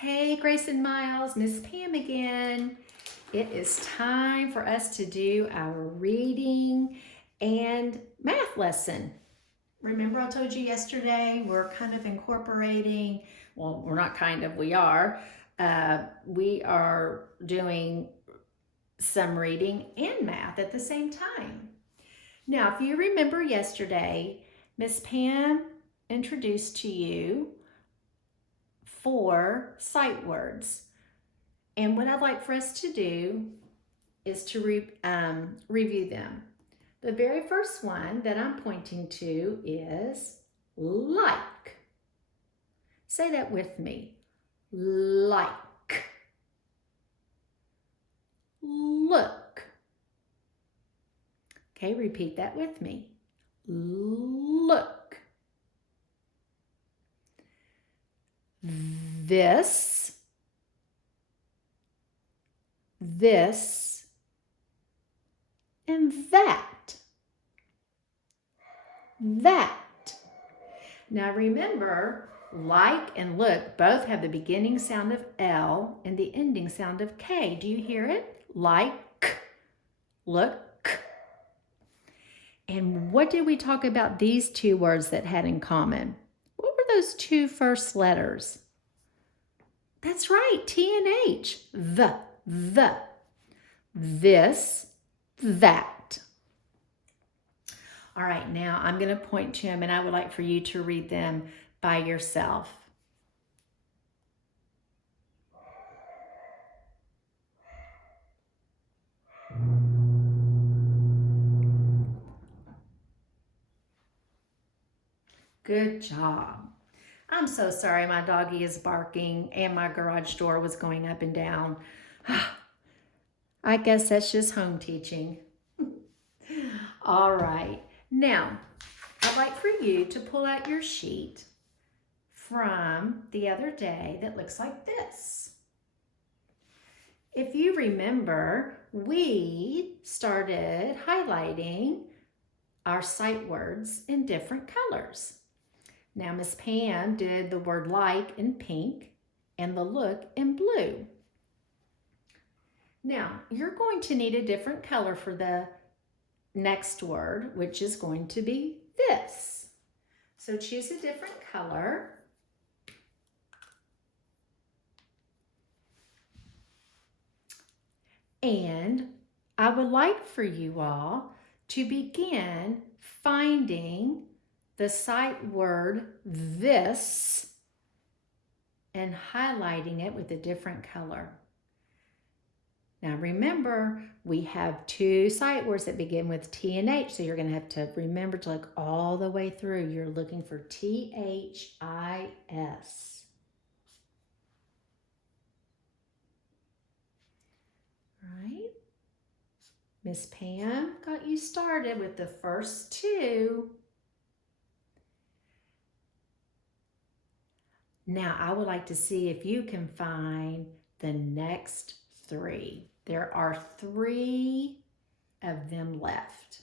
Hey, Grace and Miles, Miss Pam again. It is time for us to do our reading and math lesson. Remember I told you yesterday we're kind of incorporating, well, we're not kind of, we are doing some reading and math at the same time. Now, if you remember yesterday, Miss Pam introduced to you 4 sight words. And what I'd like for us to do is to review them. The very first one that I'm pointing to is like. Say that with me. Like. Look. Okay, repeat that with me. Look. This, and that. That. Now remember, like and look both have the beginning sound of L and the ending sound of K. Do you hear it? Like, look. And what did we talk about these 2 words that had in common? What were those 2 first letters? That's right, T and H. The. This, that. All right, now I'm going to point to them and I would like for you to read them by yourself. Good job. I'm so sorry my doggie is barking and my garage door was going up and down. I guess that's just home teaching. All right. Now, I'd like for you to pull out your sheet from the other day that looks like this. If you remember, we started highlighting our sight words in different colors. Now, Miss Pam did the word like in pink and the look in blue. Now, you're going to need a different color for the next word, which is going to be this. So choose a different color. And I would like for you all to begin finding the sight word this and highlighting it with a different color. Now remember, we have 2 sight words that begin with T and H, so you're going to have to remember to look all the way through. You're looking for THIS. Right? Miss Pam got you started with the first 2. Now I would like to see if you can find the next 3. There are 3 of them left.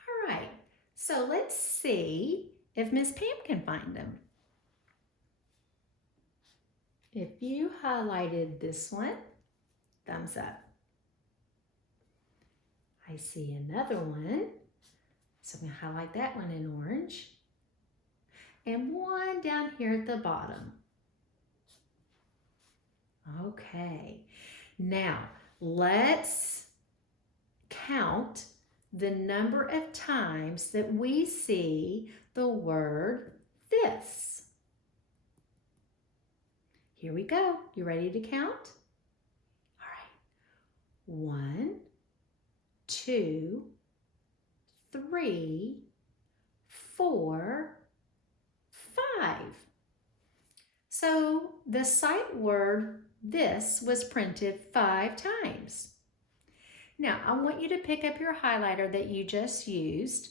All right, so let's see if Miss Pam can find them. If you highlighted this one, thumbs up. I see another one, so I'm going to highlight that one in orange. And one down here at the bottom. Okay, now let's count the number of times that we see the word this. Here we go. You ready to count? All right. 1, 2, 3, 4, 5. So the sight word this was printed 5 times. Now, I want you to pick up your highlighter that you just used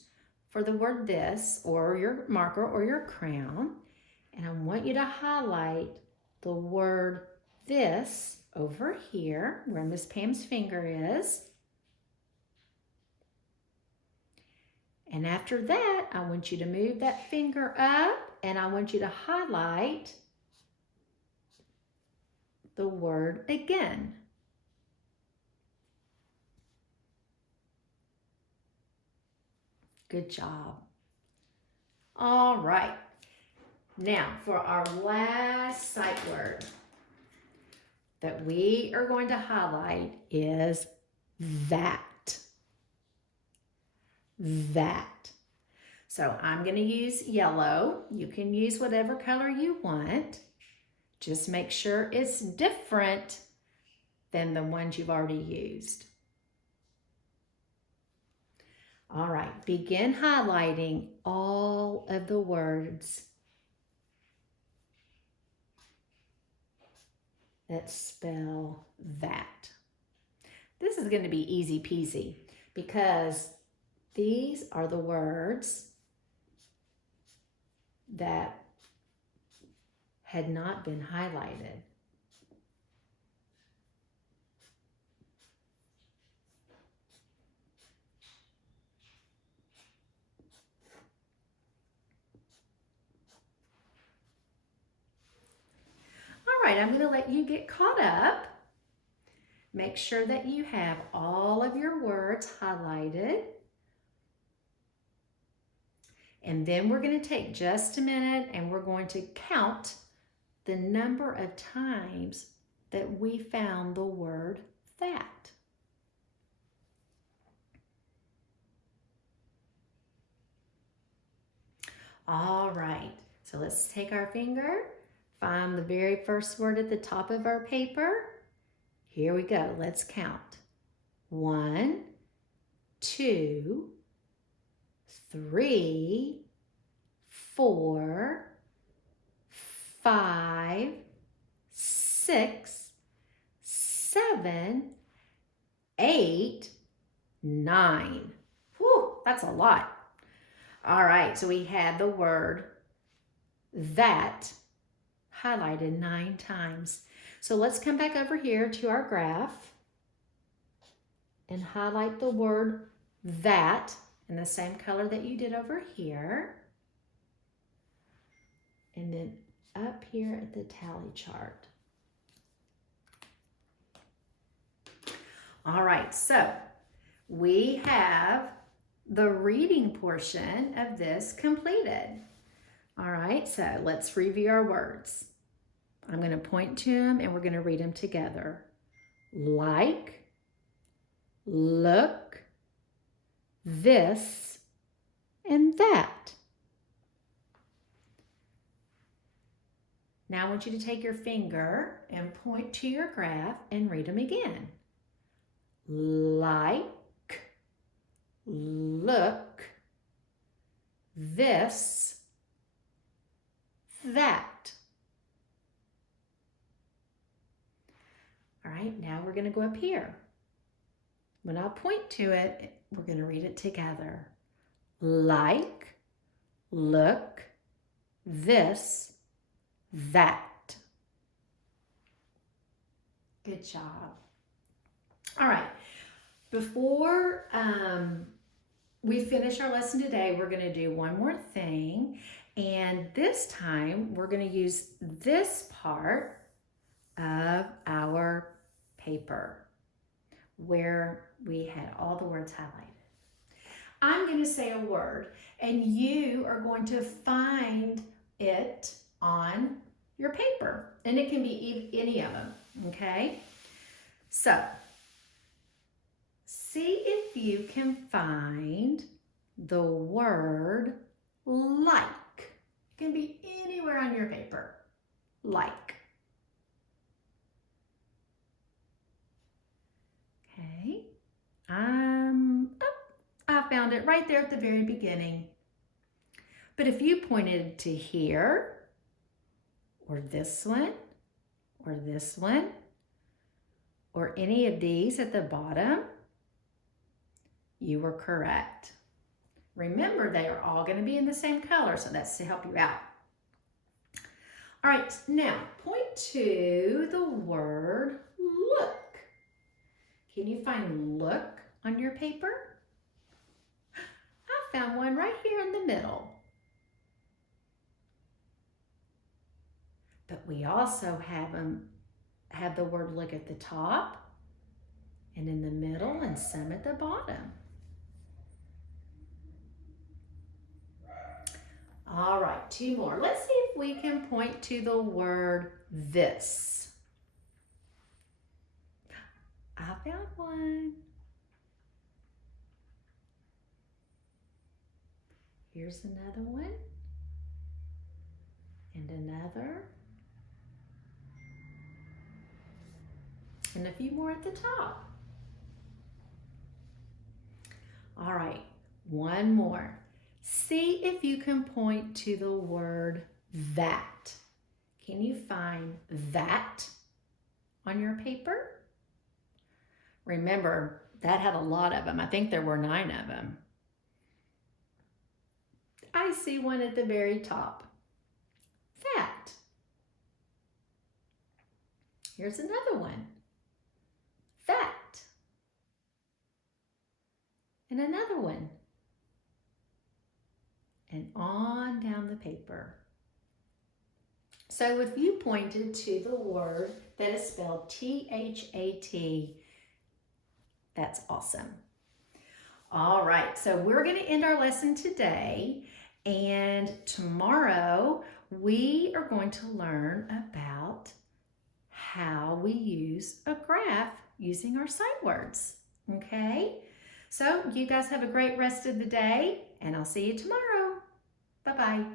for the word this, or your marker or your crayon, and I want you to highlight the word this over here where Miss Pam's finger is. And after that, I want you to move that finger up and I want you to highlight the word again. Good job. All right. Now for our last sight word that we are going to highlight is that. That. So I'm going to use yellow. You can use whatever color you want. Just make sure it's different than the ones you've already used. All right, begin highlighting all of the words that spell that. This is going to be easy peasy because these are the words that had not been highlighted. All right, I'm going to let you get caught up. Make sure that you have all of your words highlighted. And then we're going to take just a minute and we're going to count the number of times that we found the word that. All right, so let's take our finger, find the very first word at the top of our paper. Here we go, let's count. 1, 2, 3, 4, 5, 6, 7, 8, 9. Whew, that's a lot. All right, so we had the word that highlighted 9 times. So let's come back over here to our graph and highlight the word that in the same color that you did over here. And then up here at the tally chart. All right, so we have the reading portion of this completed. All right, so let's review our words. I'm going to point to them and we're going to read them together. Like, look, this, and that. Now I want you to take your finger and point to your graph and read them again. Like, look, this, that. All right, now we're going to go up here. When I point to it, we're going to read it together. Like, look, this, that. Good job. All right, before we finish our lesson today, we're going to do one more thing. And this time, we're going to use this part of our paper where we had all the words highlighted. I'm going to say a word, and you are going to find it on your paper. And it can be any of them, okay? So, see if you can find the word like. It can be anywhere on your paper. Like. Okay. I found it right there at the very beginning. But if you pointed to here, or this one, or this one, or any of these at the bottom, you were correct. Remember, they are all going to be in the same color, so that's to help you out. All right, now point to the word Can you find look on your paper? I found one right here in the middle. But we also have the word look at the top and in the middle and some at the bottom. All right, 2 more. Let's see if we can point to the word this. I found one. Here's another one. And another. And a few more at the top. All right, one more. See if you can point to the word that. Can you find that on your paper? Remember, that had a lot of them. I think there were 9 of them. I see one at the very top. That. Here's another one. That. And another one. And on down the paper. So if you pointed to the word that is spelled T-H-A-T, that's awesome. All right, so we're going to end our lesson today, and tomorrow we are going to learn about how we use a graph using our sight words, okay? So you guys have a great rest of the day, and I'll see you tomorrow. Bye-bye.